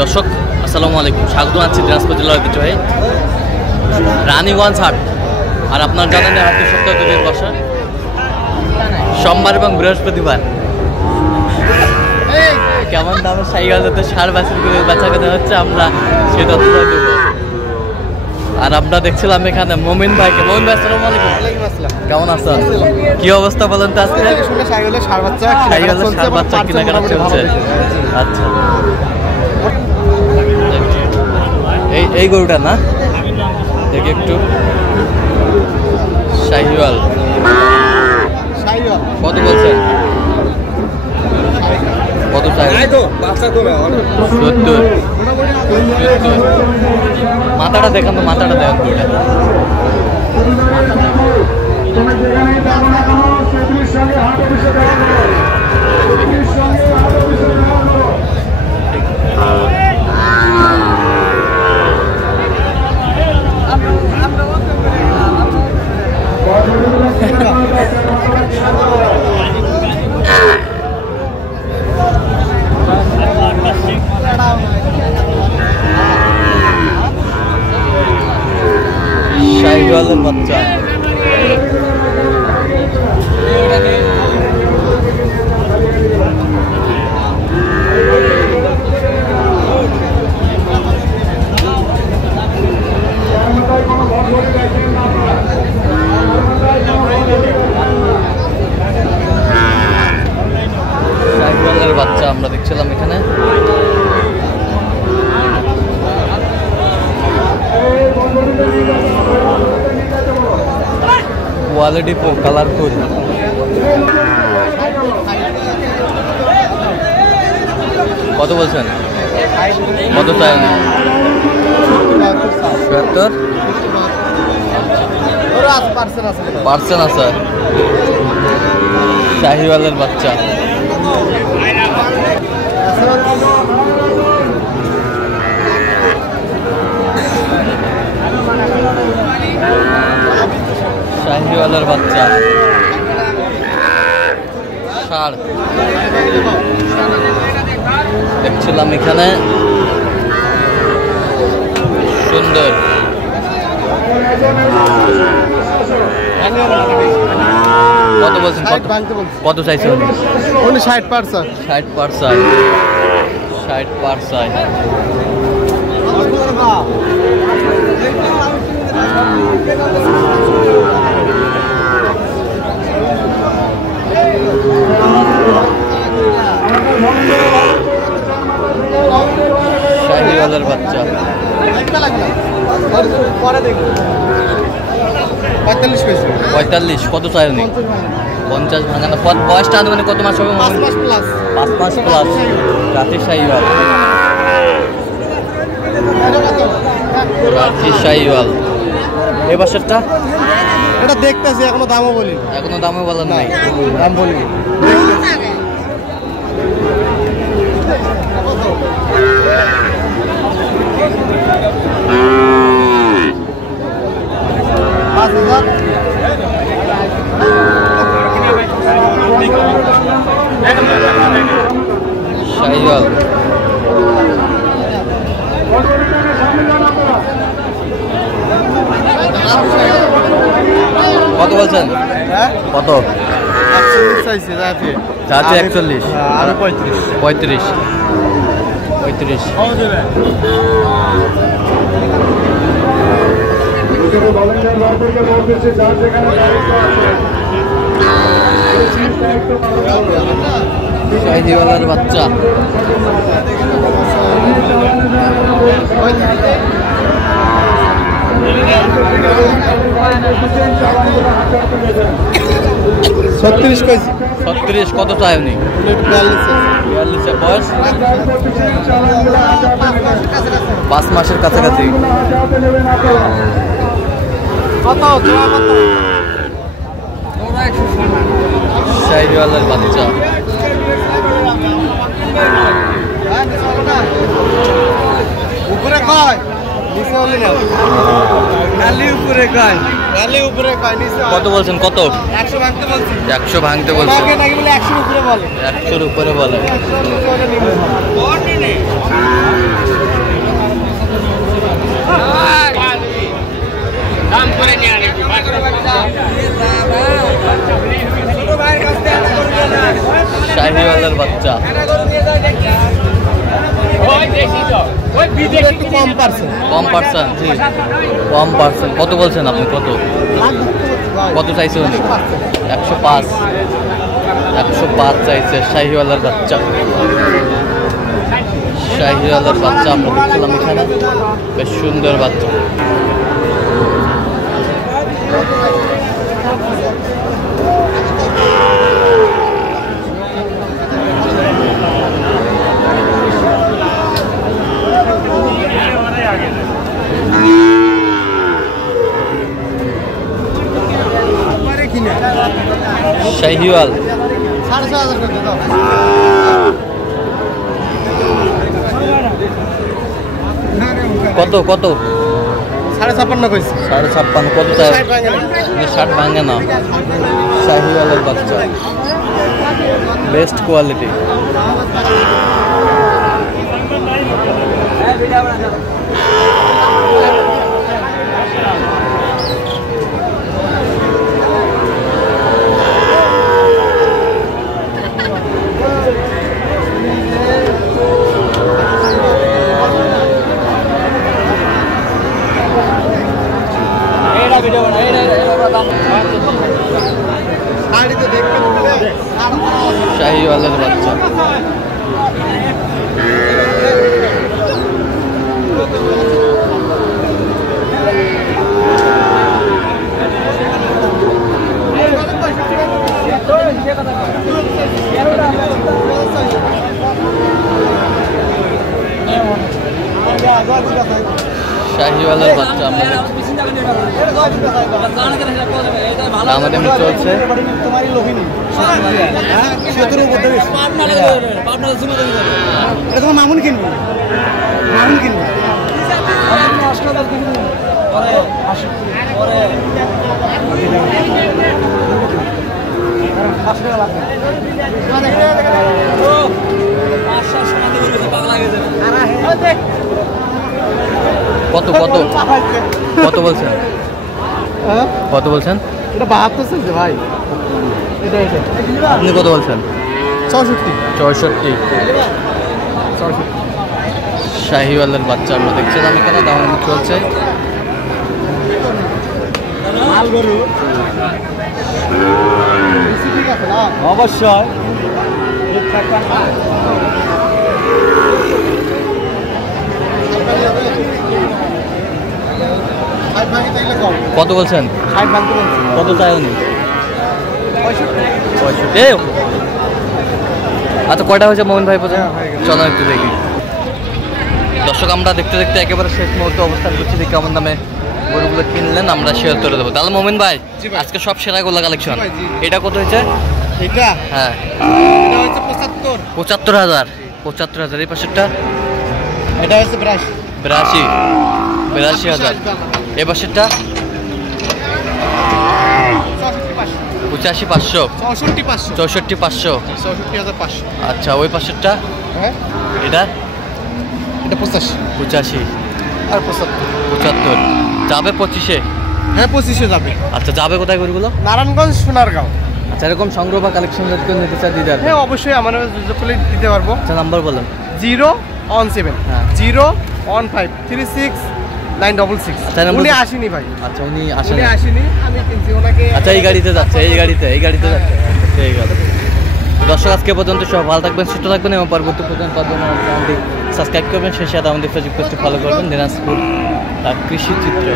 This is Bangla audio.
দর্শক আসসালামু আলাইকুম, স্বাগত আছি দিনাজপুর জেলার ঐতিহ্যবাহী রানীগঞ্জ হাট। আর আপনার জানেন হাটটি সপ্তাহে দুদিন বসে, সোমবার এবং বৃহস্পতিবার। কেমন দামের সাইকেল সার বাছুরগুলোর বাচ্চা কথা হচ্ছে, আমরা সেই তথ্যটা দেব। আর আমরা দেখছিলাম এখানে মমিন ভাইকে। মমিন ভাই আসসালামু আলাইকুম। কেমন আছেন? কি অবস্থা বলেন তো আজকে? সাইকেলের সার বাচ্চা কেনাকাটা চলছে। আচ্ছা, এই গরুটা না, দেখি একটু। শাহিওয়াল কত বলছেন? কত চাই? 70। মাথাটা দেখান তো, মাথাটা দেখান গরুটা। শাহিওয়ালের বাচ্চা। শাহিওয়ালের বাচ্চা আমরা দেখছিলাম এখানে। Quality colourful. কত বলছেন? কত চাই? ৭০ পার্সেন্ট আছে। শাহিওয়ালের বাচ্চা। শাহিওয়ালের বাচ্চা ষাঁড় দেখছিলাম এখানে, সুন্দর। কত বলছেন? কত চাইছে উনি? 60%। 60%। শাহিওয়ালের বাচ্চা 45। কত চাই উনি? 50 ভাঙানো। বয়সটা মানে কত মাস হবে? 5 মাস প্লাস। রাতি শাহিওয়াল। রাতি শাহিওয়াল। এই বছরটা এটা দেখতেছি, এখনো দামও বলি। এখনো দামও বলেন নাই? দাম বলি। শাহিওয়াল কত বলছেন? কত? 41 আর 35। শাহিওয়ালের বাচ্চা। ছত্রিশ। কত চাই উনি? 42। বয়স 5 মাসের কাছাকাছি। শাহিওয়ালের বাচ্চা। উপরে কয়? নিচে হলে না। কত বলছেন? কত? 100 ভাঙতে বলছেন। 100 উপরে বলে। 100 উপরে বলে। একটু কম পারছেন। কম পার্সেন্ট, জি কম পার্সেন্ট। কত বলছেন আপনি? কত চাইছে উনি? 105। 105 চাইছে। শাহিওয়ালার বাচ্চা, শাহিওয়ালার বাচ্চা আমরা দেখছিলাম এখানে, বেশ সুন্দর বাচ্চা। শাহিওয়াল 6,500 করে দাও। কত কত? 56.5 কইছি। 56.5 কত চাই? 60 ভাঙে না। শাহিওয়ালের বাচ্চা, বেস্ট কোয়ালিটি। শাহিওয়ালের বাচ্চা, শাহিওয়ালের বাচ্চা আমরা আমাদের চলছে। মামুন কিনবো, মামুন কিনবো। কত কত কত বলছেন? কত বলছেন? এটা 72 চলছে ভাই। এটা আপনি কত বলছেন? 64। 64। শাহিওয়ালের বাচ্চা আমরা দেখছিলাম এখানে, দাম চলছে। অবশ্যই কত বলছেন? 60 ভাঙতে বলছি। কত চাই উনি? 65। আচ্ছা কয়টা হয়েছে মোমিন ভাই? চলো একটু দেখি। দর্শক আমরা দেখতে দেখতে একেবারে শেষ মুহূর্তে অবস্থান করছি যে কেমন দামে গরুগুলো কিনলেন আমরা শেয়ার করে দেবো। তাহলে মোমিন ভাই আজকে সব সেরাগুলো কালেকশন। এটা কত হয়েছে? এটা হ্যাঁ এটা হচ্ছে 75। 75,000। 75,000। এই পাশেরটা? এটা হচ্ছে 82। 82,000। এই পাশেরটা? 85,500। 64,500। 64,500। আচ্ছা ওই পাশেরটা? হ্যাঁ এটা? এটা 85। 85 আর 75। যাবে 25-এ? হ্যাঁ 25-এ যাবে। আচ্ছা যাবে কোথায় গরুগুলো? নারায়ণগঞ্জ, সোনারগাঁও। আচ্ছা এরকম সংগ্রহ বা কালেকশন যদি কেউ নিতে চায় দিতে পারবে? হ্যাঁ অবশ্যই আমার দিতে পারবো। আচ্ছা নাম্বার বলেন। 017 হ্যাঁ 015 36 966। উনি আসেনি ভাই। আচ্ছা উনি আসেন? উনি আসেনি, আমি কিনছি ওনাকে। আচ্ছা এই গাড়িতে যাচ্ছে, এই গাড়িতে যাচ্ছে। ঠিক আছে দর্শক আজকে পর্যন্ত সব ভালো থাকবেন, সুস্থ থাকবেন এবং পরবর্তী পর্যন্ত চ্যানেলটি সাবস্ক্রাইব করবেন। সেই সাথে আমাদের ফেসবুক পেজটি ফলো করবেন, দিনাজপুর কৃষি চিত্র।